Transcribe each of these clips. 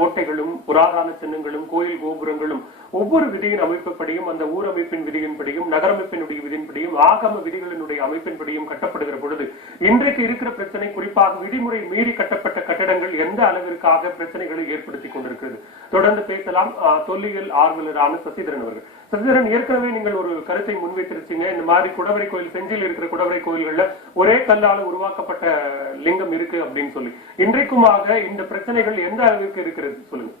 கோட்டைகளும் புராதன சின்னங்களும் கோயில் கோபுரங்களும் ஒவ்வொரு விதியின் அமைப்புப்படியும் அந்த ஊரமைப்பின் விதியின்படியும் நகரமைப்பினுடைய விதியின்படியும் ஆகம விதிகளினுடைய அமைப்பின்படியும் கட்டப்படுகிற பொழுது இன்றைக்கு இருக்கிற பிரச்சனை குறிப்பாக விதிமுறை மீறி கட்டப்பட்ட கட்டடங்கள் எந்த அளவிற்காக பிரச்சனைகளை ஏற்படுத்திக் கொண்டிருக்கிறது. தொடர்ந்து பேசலாம். தொல்லியல் ஆர்வலரான சசிதரன் அவர்கள். சசிதரன், ஏற்கனவே நீங்கள் ஒரு கருத்தை முன்வைத்திருச்சீங்க. இந்த மாதிரி குடவரை கோயில், செஞ்சியில் இருக்கிற குடவரை கோயில்கள்ல ஒரே கல்லால உருவாக்கப்பட்ட லிங்கம் இருக்கு அப்படின்னு சொல்லி இன்றைக்குமாக இந்த பிரச்சனைகள் எந்த அளவிற்கு இருக்கிறது சொல்லுங்க.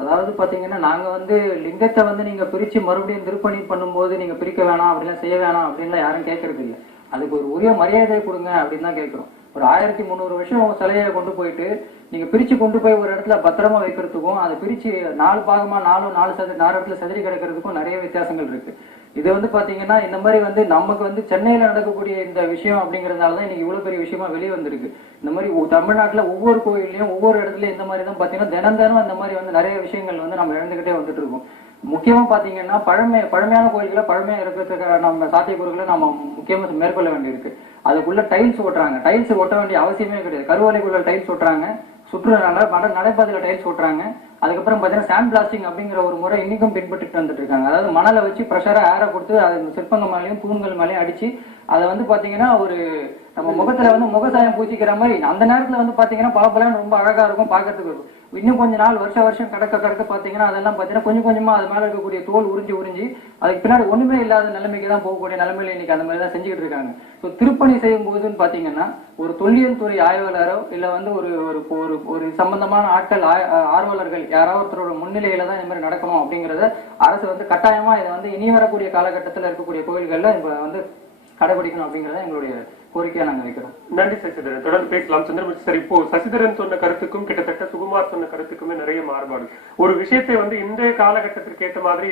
அதாவது பாத்தீங்கன்னா நாங்க லிங்கத்தை நீங்க பிரிச்சு மறுபடியும் திருப்பணி பண்ணும்போது நீங்க பிரிக்க வேணாம் அப்படிலாம் செய்ய வேணாம் அப்படின்லாம் யாரும் கேட்கறது இல்லை. அதுக்கு ஒரு உரிய மரியாதை கொடுங்க அப்படின்னு தான் கேட்கிறோம். ஒரு 1300 வருஷம் சிலையை கொண்டு போயிட்டு நீங்க பிரிச்சு கொண்டு போய் ஒரு இடத்துல பத்திரமா வைக்கிறதுக்கும் அதை பிரிச்சு 4 பாகமா 4 இடத்துல செதறி கிடக்கிறதுக்கும் நிறைய வித்தியாசங்கள் இருக்கு. இது பாத்தீங்கன்னா இந்த மாதிரி நமக்கு சென்னையில நடக்கக்கூடிய இந்த விஷயம் அப்படிங்கறதுனாலதான் இன்னைக்கு இவ்வளவு பெரிய விஷயமா வெளியே வந்திருக்கு. இந்த மாதிரி தமிழ்நாட்டுல ஒவ்வொரு கோயிலையும் ஒவ்வொரு இடத்துலயும் இந்த மாதிரி தான் பாத்தீங்கன்னா தினம் இந்த மாதிரி நிறைய விஷயங்கள் நம்ம இழந்துகிட்டே வந்துட்டு இருக்கோம். முக்கியமா பாத்தீங்கன்னா பழமையான கோயில்களை பழமையா இருக்கிறதுக்கு நம்ம சாத்தியக்கூறுகளை நம்ம முக்கியமா மேற்கொள்ள வேண்டியிருக்கு. அதுக்குள்ள டைல்ஸ் ஓட்டுறாங்க. டைல்ஸ் ஒட்ட வேண்டிய அவசியமே கிடையாது. கருவறைக்குள்ள டைல்ஸ் ஓட்டுறாங்க, நடைபாதையில டைல்ஸ் ஓட்டுறாங்க. அதுக்கப்புறம் பாத்தீங்கன்னா சாண்ட் பிளாஸ்டிங் அப்படிங்கிற ஒரு முறை இன்னைக்கும் பின்பற்றிட்டு வந்துட்டு இருக்காங்க. அதாவது மணலை வச்சு ப்ரெஷரா ஏற கொடுத்து அது சிற்பங்கள் மேலேயும் தூண்கள் மேலேயும் அடிச்சு அதை பாத்தீங்கன்னா ஒரு நம்ம முகத்துல முகசாயம் பூச்சிக்கிற மாதிரி அந்த நேரத்துல பாத்தீங்கன்னா பலபலன்னு ரொம்ப அழகா இருக்கும் பாக்குறதுக்கு இருக்கும். இன்னும் கொஞ்ச நாள் வருஷம் கடக்க பாத்தீங்கன்னா அதெல்லாம் பாத்தீங்கன்னா கொஞ்சம் கொஞ்சமா அது மேல இருக்கக்கூடிய தோல் உறிஞ்சி அதுக்கு பின்னாடி ஒண்ணுமே இல்லாத நிலைமைக்கு தான் போகக்கூடிய நிலைமையில இன்னைக்கு அந்த மாதிரி தான் செஞ்சுக்கிட்டு இருக்காங்க. ஸோ திருப்பணி செய்யும் போதுன்னு பாத்தீங்கன்னா ஒரு தொல்லியல் துறை ஆய்வாளரோ இல்ல ஒரு சம்பந்தமான ஆட்கள் ஆர்வலர்கள் யாராவது ஒருத்தரோட முன்னிலையில தான் இந்த மாதிரி நடக்கணும் அப்படிங்கறத அரசு கட்டாயமா இதை இனி வரக்கூடிய காலகட்டத்தில் இருக்கக்கூடிய கோயில்கள்ல இப்ப கடைபிடிக்கணும் அப்படிங்கறத எங்களுடைய கோரிக்கையா நாங்க வைக்கிறோம். நன்றி சசிதரன். தொடர்ந்து பேசலாம். சந்திரமூர்த்தி சார், இப்போ சசிதரன் சொன்ன கருத்துக்கும் கிட்டத்தட்ட சுகுமார் சொன்ன கருத்துக்குமே நிறைய மாறுபாடு. ஒரு விஷயத்தை இந்த காலகட்டத்திற்கு ஏற்ற மாதிரி